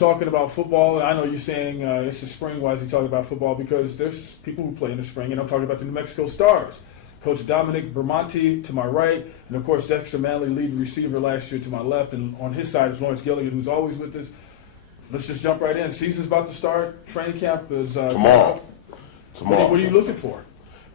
talking about football. I know you're saying it's the spring. Why is he talking about football? Because there's people who play in the spring, and I'm talking about the New Mexico Stars. Coach Dominic Bermonti to my right, and of course Dexter Manley, lead receiver last year, to my left, and on his side is Lawrence Gilligan, who's always with us. Let's just jump right in. Season's about to start. Training camp is tomorrow. What are you looking for?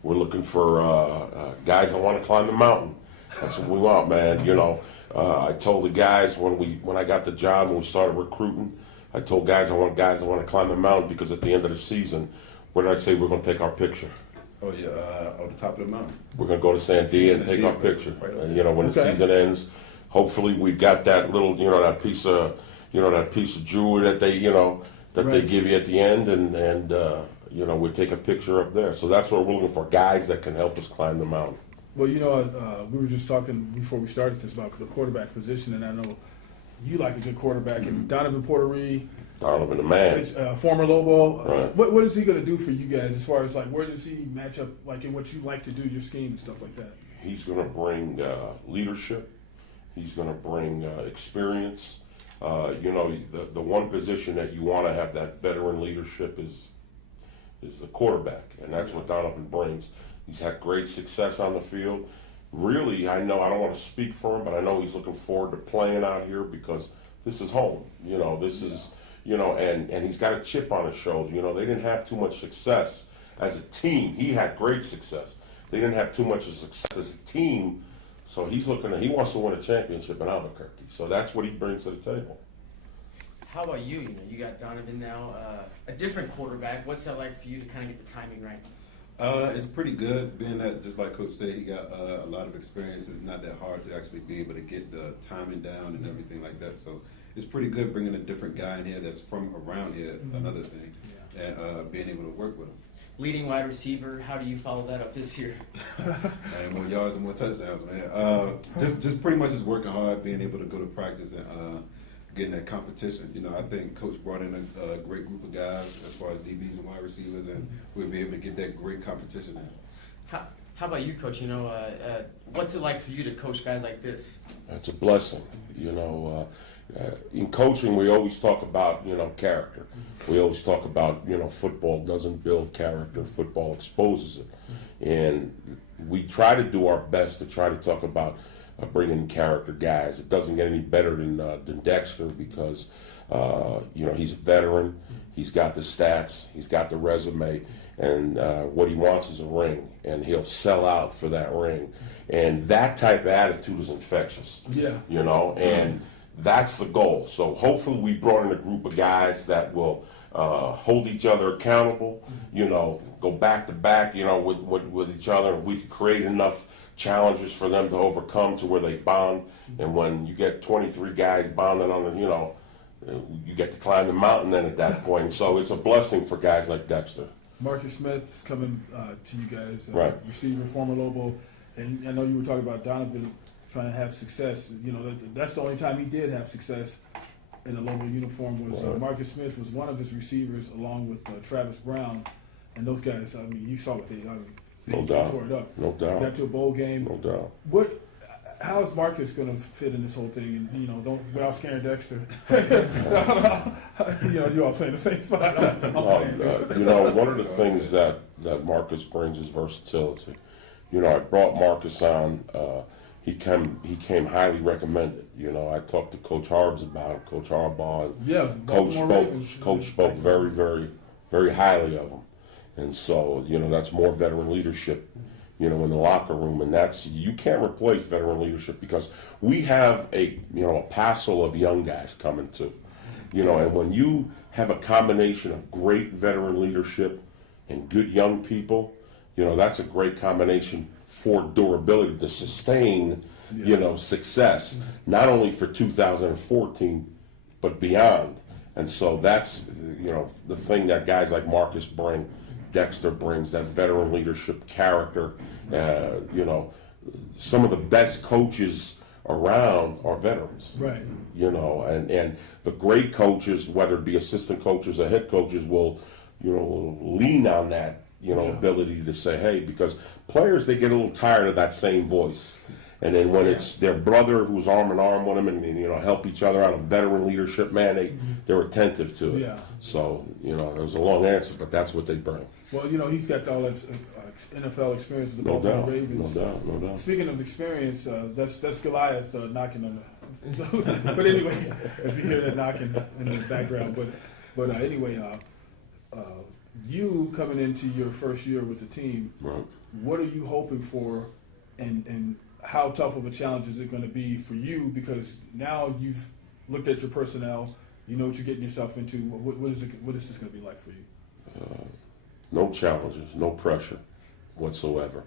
We're looking for guys that want to climb the mountain. That's what we want, man. You know, I told the guys when I got the job and we started recruiting, I told guys I want guys that want to climb the mountain, because at the end of the season, what did I say? We're going to take our picture. Oh yeah, on the top of the mountain. We're going to go to Sandia and take our picture. And, you know, when the season ends, hopefully we've got that little, you know, that piece of jewelry that they, you know, that they give you at the end, and you know, we take a picture up there. So that's what we're looking for, guys that can help us climb the mountain. Well, you know, we were just talking before we started this about the quarterback position, and I know you like a good quarterback, and Donovan Portery. Donovan the man. Former Lobo. Right. What is he going to do for you guys as far as, like, where does he match up, like, in what you like to do, your scheme and stuff like that? He's going to bring leadership. He's going to bring experience. You know, the one position that you want to have that veteran leadership is the quarterback, and that's what Donovan brings. He's had great success on the field. Really, I know I don't want to speak for him, but I know he's looking forward to playing out here, because this is home. You know, this is, you know, and he's got a chip on his shoulder. You know, they didn't have too much success as a team. He had great success. They didn't have too much success as a team, so he wants to win a championship in Albuquerque. So that's what he brings to the table. How about you? You know, you got Donovan now, a different quarterback. What's that like for you to kind of get the timing right? It's pretty good, being that, just like Coach said, he got a lot of experience. It's not that hard to actually be able to get the timing down and everything like that. So it's pretty good bringing a different guy in here that's from around here, another thing, and being able to work with him. Leading wide receiver, how do you follow that up this year? And more yards and more touchdowns, man. Just pretty much just working hard, being able to go to practice and getting that competition. You know, I think Coach brought in a great group of guys as far as DBs and wide receivers, and we'll be able to get that great competition in. How about you, Coach? You know, what's it like for you to coach guys like this? It's a blessing. You know, in coaching, we always talk about, you know, character. We always talk about, you know, football doesn't build character. Football exposes it. And we try to do our best to try to talk about bringing character guys. It doesn't get any better than Dexter, because, you know, he's a veteran. He's got the stats. He's got the resume. And what he wants is a ring. And he'll sell out for that ring. And that type of attitude is infectious. Yeah. You know, and that's the goal. So hopefully we brought in a group of guys that will hold each other accountable, you know, go back to back, you know, with each other. We could create enough challenges for them to overcome to where they bond. And when you get 23 guys bonding on the, you know, you get to climb the mountain then at that point. So it's a blessing for guys like Dexter. Marcus Smith coming to you guys, right. Receiver, former Lobo, and I know you were talking about Donovan trying to have success. You know, that's the only time he did have success in a Lobo uniform was Marcus Smith was one of his receivers, along with Travis Brown, and those guys. I mean, you saw what they no doubt. Tore it up. No doubt. Got to a bowl game. No doubt. How is Marcus going to fit in this whole thing? And, you know, without scaring Dexter. You know, you all playing the same spot. You know, one of the things that Marcus brings is versatility. You know, I brought Marcus on. He came highly recommended. You know, I talked to Coach Harbs about him, Coach Harbaugh. Yeah. Coach spoke very, very, very highly of him. And so, you know, that's more veteran leadership, you know, in the locker room. And that's, you can't replace veteran leadership, because we have a passel of young guys coming too. You know, and when you have a combination of great veteran leadership and good young people, you know, that's a great combination for durability to sustain, you know, success, not only for 2014, but beyond. And so that's, you know, the thing that guys like Marcus bring, Dexter brings, that veteran leadership, character. You know, some of the best coaches around are veterans. Right. You know, and the great coaches, whether it be assistant coaches or head coaches, will, you know, lean on that, you know, ability to say, hey, because players, they get a little tired of that same voice. And then when it's their brother who's arm in arm with them and you know, help each other out, a veteran leadership, man, they're attentive to it. Yeah. So, you know, it was a long answer, but that's what they bring. Well, you know, he's got all that NFL experience with the No Baltimore doubt, Ravens. no doubt. Speaking of experience, that's Goliath knocking on the. But anyway, if you hear that knocking in the background, but anyway, you coming into your first year with the team, Right. what are you hoping for, and how tough of a challenge is it going to be for you? Because now you've looked at your personnel, you know what you're getting yourself into. What is this going to be like for you? No challenges, no pressure whatsoever.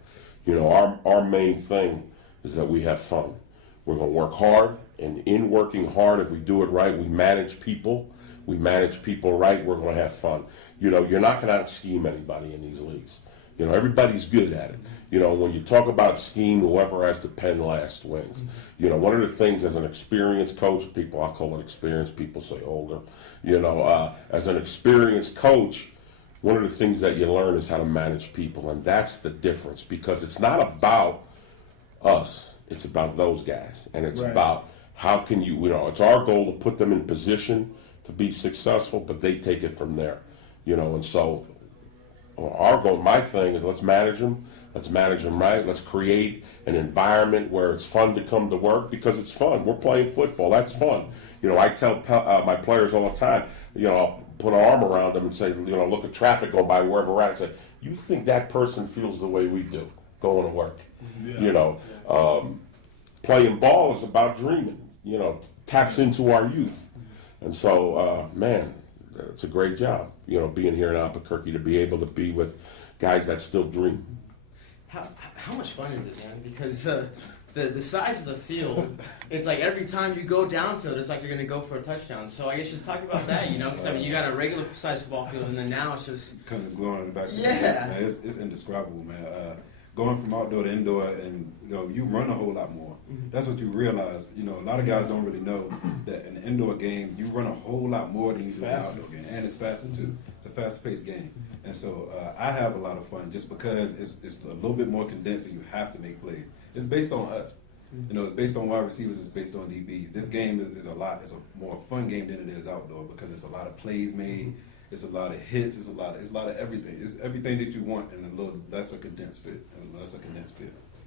You know, our main thing is that we have fun. We're going to work hard, and in working hard, if we do it right, we manage people. We manage people right, we're going to have fun. You know, you're not going to out-scheme anybody in these leagues. You know, everybody's good at it. You know, when you talk about scheme, whoever has the pen last wins. You know, one of the things as an experienced coach, people, I call it experienced, people say older. You know, as an experienced coach, one of the things that you learn is how to manage people, and that's the difference, because it's not about us, it's about those guys, and it's Right. about how can you know, it's our goal to put them in position to be successful, but they take it from there, you know, and so our goal, my thing is let's manage them right, let's create an environment where it's fun to come to work, because it's fun. We're playing football, that's fun. You know, I tell my players all the time, you know, I'll put an arm around them and say, you know, look at traffic going by wherever we're at, and say, you think that person feels the way we do going to work? Yeah. You know, playing ball is about dreaming, you know, taps into our youth. And so, man, it's a great job, you know, being here in Albuquerque, to be able to be with guys that still dream. How much fun is it, man? Because the size of the field, it's like every time you go downfield, it's like you're going to go for a touchdown. So I guess just talk about that, you know, because I mean, you got a regular sized football field, and then now it's just Kind of going on the back. Yeah. Man, it's indescribable, man. Going from outdoor to indoor, and you know, you run a whole lot more. That's what you realize. You know, a lot of guys don't really know that in an indoor game, you run a whole lot more than you do in an Faster. outdoor game, and it's faster too. It's a fast-paced game, and so I have a lot of fun just because it's a little bit more condensed, and you have to make plays. It's based on us. You know, it's based on wide receivers. It's based on DBs. This game is a lot. It's a more fun game than it is outdoor, because it's a lot of plays made. It's a lot of hits. It's a lot of everything. It's everything that you want in a little lesser condensed fit.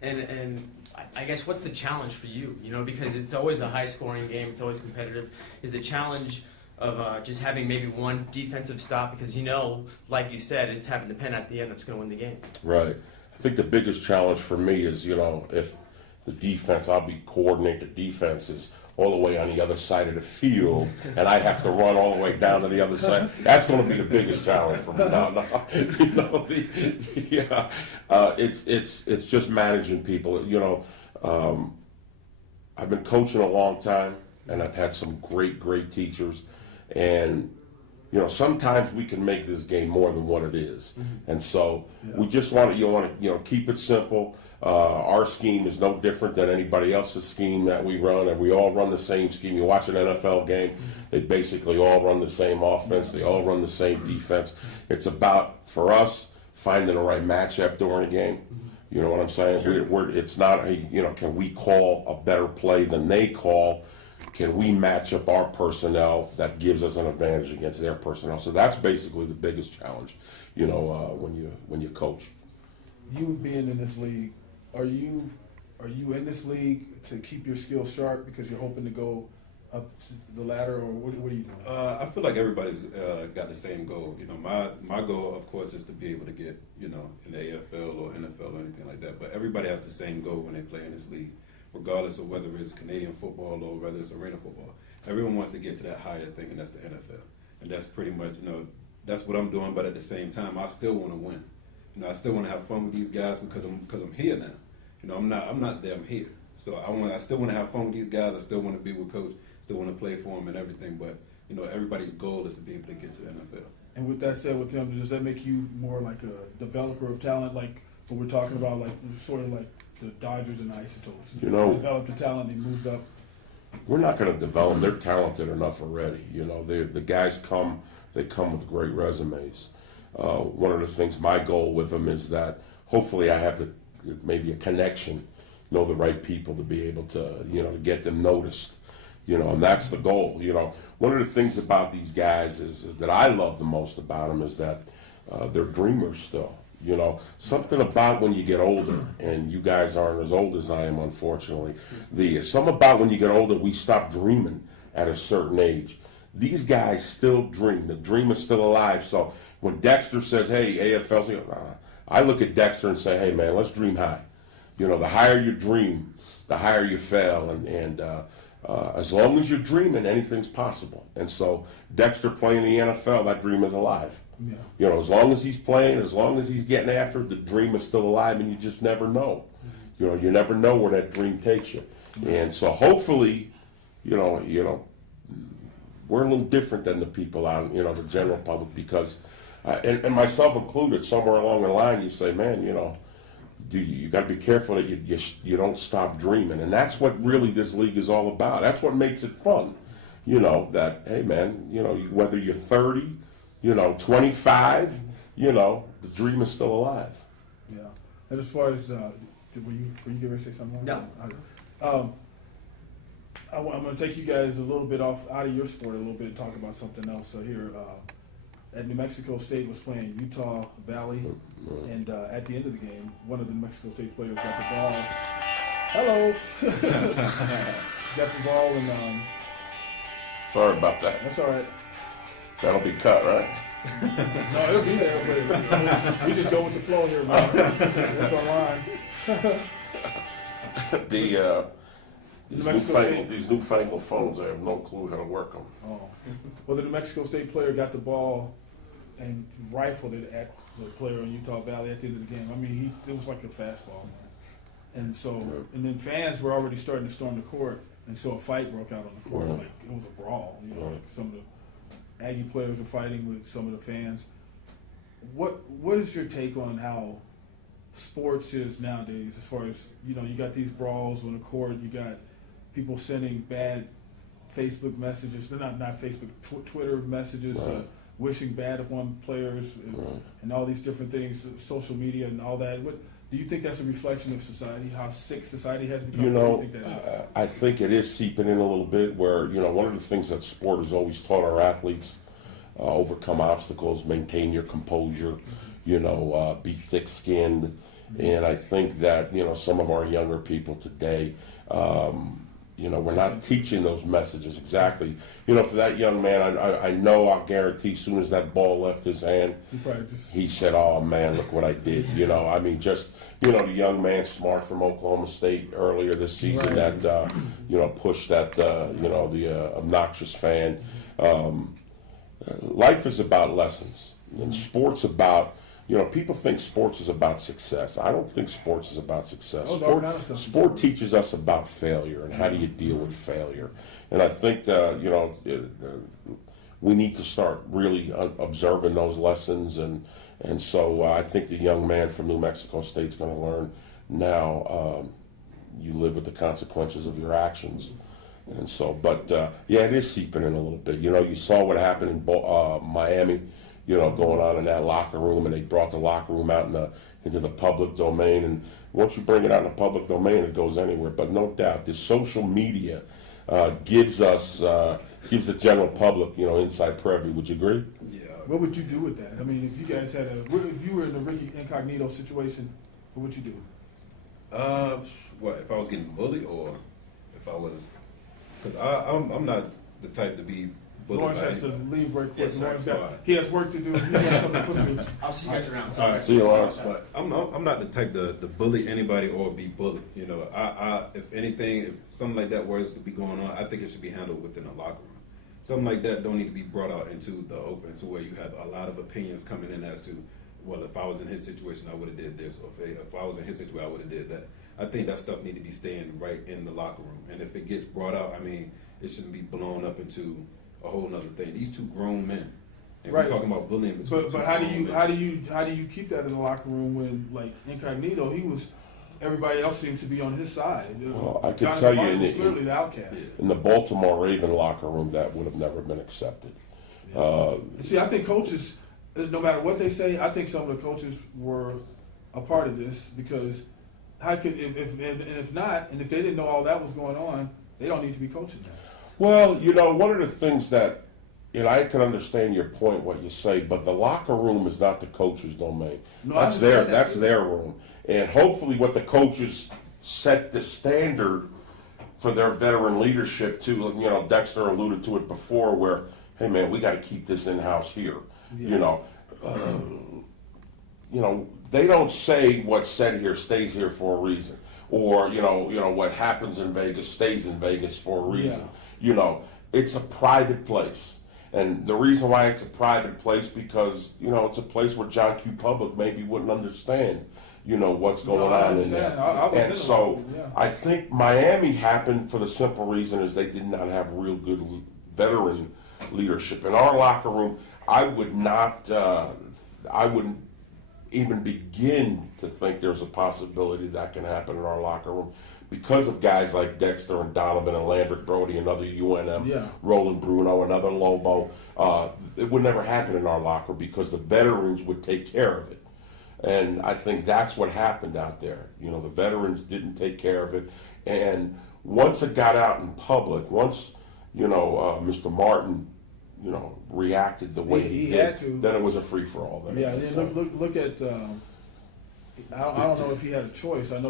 And I guess what's the challenge for you? You know, because it's always a high scoring game. It's always competitive. Is the challenge of just having maybe one defensive stop, because you know, like you said, it's having the pen at the end that's going to win the game. Right. I think the biggest challenge for me is, you know, if the defense, I'll be coordinate the defenses all the way on the other side of the field, and I have to run all the way down to the other side. That's going to be the biggest challenge for me. No, you know, it's just managing people. You know, I've been coaching a long time, and I've had some great teachers, and you know, sometimes we can make this game more than what it is. And so we just want to keep it simple. Our scheme is no different than anybody else's scheme that we run, and we all run the same scheme. You watch an NFL game, they basically all run the same offense. They all run the same defense. It's about, for us, finding the right matchup during a game. You know what I'm saying? Sure. It's not, can we call a better play than they call? Can we match up our personnel that gives us an advantage against their personnel? So that's basically the biggest challenge, you know, when you coach. You being in this league, are you in this league to keep your skills sharp because you're hoping to go up the ladder, or what are you doing? I feel like everybody's got the same goal. You know, my goal, of course, is to be able to get, you know, in the AFL or NFL or anything like that. But everybody has the same goal when they play in this league, regardless of whether it's Canadian football or whether it's arena football. Everyone wants to get to that higher thing, and that's the NFL. And that's pretty much, you know, that's what I'm doing. But at the same time, I still want to win. You know, I still want to have fun with these guys because I'm here now. You know, I'm not there. I'm here. So I still want to have fun with these guys. I still want to be with Coach. Still want to play for him and everything. But you know, everybody's goal is to be able to get to the NFL. And with that said, with them, does that make you more like a developer of talent, like what we're talking about, like sort of like the Dodgers and the Isotopes? You know, develop the talent, he moves up. We're not going to develop. They're talented enough already. You know, the guys come with great resumes. One of the things, my goal with them is that hopefully I have maybe a connection know the right people to be able to, to get them noticed. And that's the goal. One of the things about these guys is that I love the most about them is that they're dreamers still. Something about when you get older, and you guys aren't as old as I am, unfortunately. Something about when you get older, we stop dreaming at a certain age. These guys still dream. The dream is still alive. So when Dexter says, "Hey, AFL's," I look at Dexter and say, "Hey, man, let's dream high." The higher you dream, the higher you fail, and as long as you're dreaming, anything's possible. And so Dexter playing the NFL, that dream is alive. Yeah. As long as he's playing, as long as he's getting after it, the dream is still alive, and you just never know. You never know where that dream takes you. And so hopefully, we're a little different than the people out, the general public, because, and myself included, somewhere along the line, you say, man, you got to be careful that you don't stop dreaming, and that's what really this league is all about. That's what makes it fun. That, hey man, whether you're 30, 25, the dream is still alive. Yeah. And as far as, were you getting ready to say something? No. I'm going to take you guys a little bit out of your sport a little bit and talk about something else. So here at New Mexico State was playing Utah Valley, and at the end of the game, one of the New Mexico State players got the ball. Hello. Got the ball, and Sorry about that. that's all right. That'll be cut, right? No, it'll be there, but we just go with the flow here, man. That's our line. These newfangled phones, I have no clue how to work them. Oh. Well, the New Mexico State player got the ball and rifled it at the player in Utah Valley at the end of the game. I mean, it was like a fastball, man. And so, and then fans were already starting to storm the court, and so a fight broke out on the court. Like, it was a brawl, like some of the Aggie players were fighting with some of the fans. What is your take on how sports is nowadays, as far as, you got these brawls on the court, you got people sending bad Facebook messages, they're not Facebook, Twitter messages, wishing bad upon players, and all these different things, social media and all that. What do you think that's a reflection of society, how sick society has become? What do you think that is? I think it is seeping in a little bit where, one of the things that sport has always taught our athletes, overcome obstacles, maintain your composure, be thick-skinned. And I think that, some of our younger people today, we're not teaching those messages exactly. For that young man, I know, I'll guarantee, as soon as that ball left his hand, he said, "Oh man, look what I did." I mean, just, the young man Smart from Oklahoma State earlier this season that, pushed that, the obnoxious fan. Life is about lessons, and sports about. People think sports is about success. I don't think sports is about success. Sport teaches us about failure and how do you deal with failure. And I think that, we need to start really observing those lessons. And so I think the young man from New Mexico State is going to learn now you live with the consequences of your actions. And so, but it is seeping in a little bit. You saw what happened in Miami. Going on in that locker room, and they brought the locker room out into the public domain. And once you bring it out in the public domain, it goes anywhere. But no doubt, this social media gives the general public, inside preview. Would you agree? Yeah. What would you do with that? I mean, if you guys if you were in a Ricky Incognito situation, what would you do? If I was getting bullied, or if I was, because I'm not the type to be. Lawrence has to leave right quick. Yes, Lawrence sir. he has work to do. He's got something to put to. I'll see you guys around. All right. See you, Lawrence. But I'm not the type to bully anybody or be bullied. I if anything, if something like that was to be going on, I think it should be handled within the locker room. Something like that don't need to be brought out into the open, to where you have a lot of opinions coming in as to, well, if I was in his situation, I would have did this, or if I was in his situation, I would have did that. I think that stuff need to be staying right in the locker room. And if it gets brought out, I mean, it shouldn't be blown up into a whole nother thing. These two grown men, and we're talking about bullying. But how do you keep that in the locker room when, like, Incognito, everybody else seems to be on his side. Well, I can Jonathan tell you, Martin was clearly the outcast. in the Baltimore Raven locker room, that would have never been accepted. See, I think coaches, no matter what they say, I think some of the coaches were a part of this because how could if not, and if they didn't know all that was going on, they don't need to be coaching that. Well, one of the things that, I can understand your point, what you say, but the locker room is not the coach's domain. No, that's I their understand that that's too. their room, and hopefully, what the coaches set the standard for their veteran leadership too. Dexter alluded to it before, where, hey man, we got to keep this in house here. Yeah. They don't say what's said here stays here for a reason, or what happens in Vegas stays in Vegas for a reason. It's a private place, and the reason why it's a private place because it's a place where John Q. Public maybe wouldn't understand what's going I on in understand. there. I was in And the so room, yeah. I think Miami happened for the simple reason is they did not have real good veteran leadership in our locker room. I wouldn't even begin to think there's a possibility that can happen in our locker room because of guys like Dexter and Donovan and Landrick Brody, another UNM, Yeah. Roland Bruno, another Lobo. It would never happen in our locker because the veterans would take care of it. And I think that's what happened out there. The veterans didn't take care of it. And once it got out in public, once, Mr. Martin, reacted the way he did, had to. then it was a free-for-all. Yeah, look at. I don't know if he had a choice. I know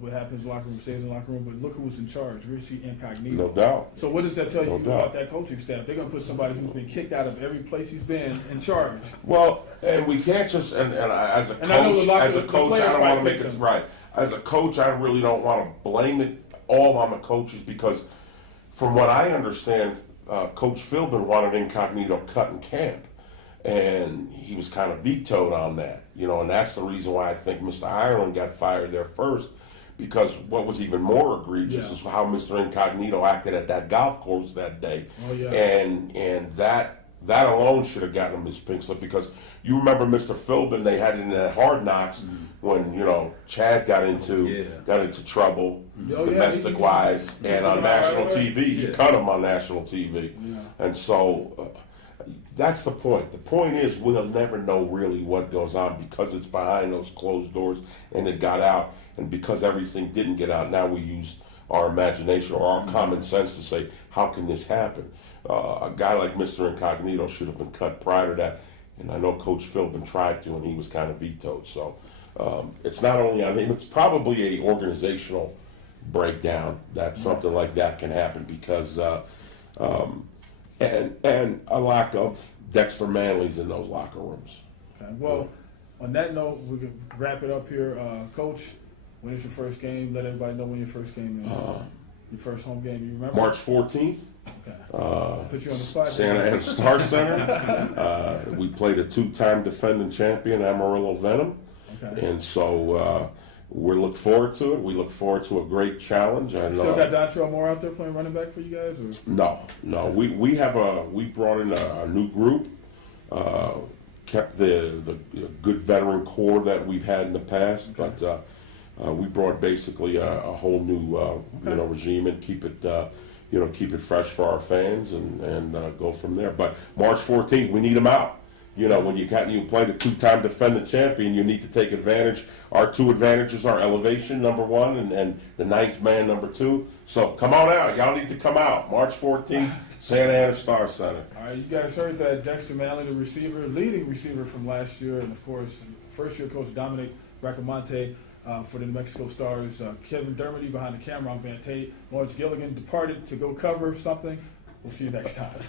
what happens in the locker room stays in the locker room, but look who was in charge, Richie Incognito. No doubt. So what does that tell you No about doubt. that coaching staff? They're going to put somebody who's been kicked out of every place he's been in charge. Well, and we can't just and as a And I know coach, the players I don't might want to make pick it them. right. As a coach, I really don't want to blame it all on the coaches because, from what I understand, Coach Philbin wanted Incognito cut in camp, and he was kind of vetoed on that. And that's the reason why I think Mr. Ireland got fired there first. Because what was even more egregious is how Mr. Incognito acted at that golf course that day. Oh, yeah. And that alone should have gotten him his pink slip because you remember Mr. Philbin, they had it in that Hard Knocks when Chad got into trouble domestic wise, and on national TV he cut him on national TV, and so that's the point. The point is we'll never know really what goes on because it's behind those closed doors and it got out, and because everything didn't get out, now we use our imagination or our common sense to say, how can this happen? A guy like Mr. Incognito should have been cut prior to that, and I know Coach Philbin tried to, and he was kind of vetoed. So it's not only on him; it's probably a organizational breakdown that something like that can happen because and a lack of Dexter Manleys in those locker rooms. Okay. Well, on that note, we can wrap it up here. Coach, when is your first game? Let everybody know when your first game is. Your first home game, you remember? March 14th. Okay. Put you on the spot. Santa Ana Star Center. We played a two-time defending champion, Amarillo Venom. Okay. And so we look forward to it. We look forward to a great challenge. And, Still got Dontrell Moore out there playing running back for you guys? Or? No. We brought in a new group. Kept the good veteran core that we've had in the past, but we brought basically a whole new regime and keep it fresh for our fans and go from there. But March 14th, we need them out. When you play the two-time defending champion, you need to take advantage. Our two advantages are elevation, number one, and the ninth man, number two. So come on out. Y'all need to come out. March 14th, Santa Ana Star Center. All right, you guys heard that Dexter Manley, the leading receiver from last year, and of course, first-year coach Dominic Bracamonte for the New Mexico Stars. Kevin Dermody behind the camera. I'm Van Tate. Lawrence Gilligan departed to go cover something. We'll see you next time.